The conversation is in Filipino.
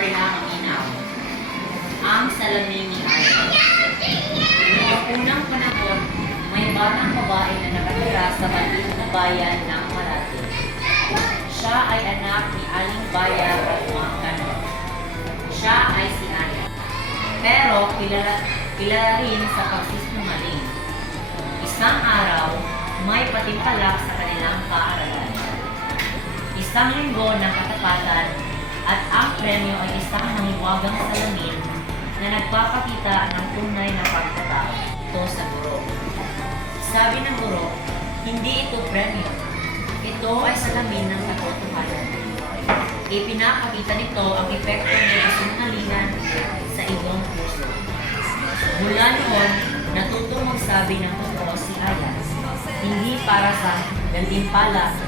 istorya maminaw. Ang salamin ni Aya. Noong unang panahon, may batang babae na nakatira sa maliit na bayan ng Malate. Siya ay anak ni Aling Baya at Mangkano. Siya ay si Aya. Pero kilala rin sa pagsisinungaling. Isang araw, may patimpalak sa kanilang paaralan. Isang linggo ng katapatan at ang premyo ay isang mahiwagang salamin na nagpapakita ng tunay na pagkatao. Ito sa guro. Sabi ng guro, hindi ito premyo. Ito ay salamin ng katotohanan. Ipinakakita nito ang epekto ng kasinungalingan sa iyong puso. Mula noon, natutong magsabi ng totoo si Aya, hindi para sa gantimpala